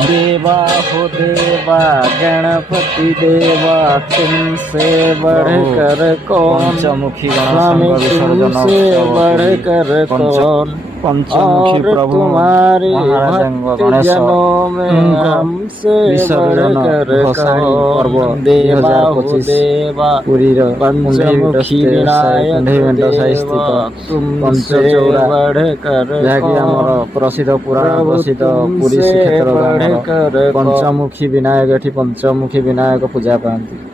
देवा हो देवा गणपति देवा तुमसे बढ़कर कौन, पंचमुखी स्वामी तुमसे बढ़कर कौन, पंचमुखी और प्रभु तुम्हारे महाराज भक्त जनों में हमसे बढ़कर कौन, देवा हो देवा पंचमुखी विनायक देवा तुमसे बढ़कर कौन, प्रसिद्ध पुराण प्रभु प्रसिद्ध पुरी तुमसे श्रीक्षेत्र बढ़कर कौन। पंचमुखी विनायक, एठी पंचमुखी विनायक पूजा पाती।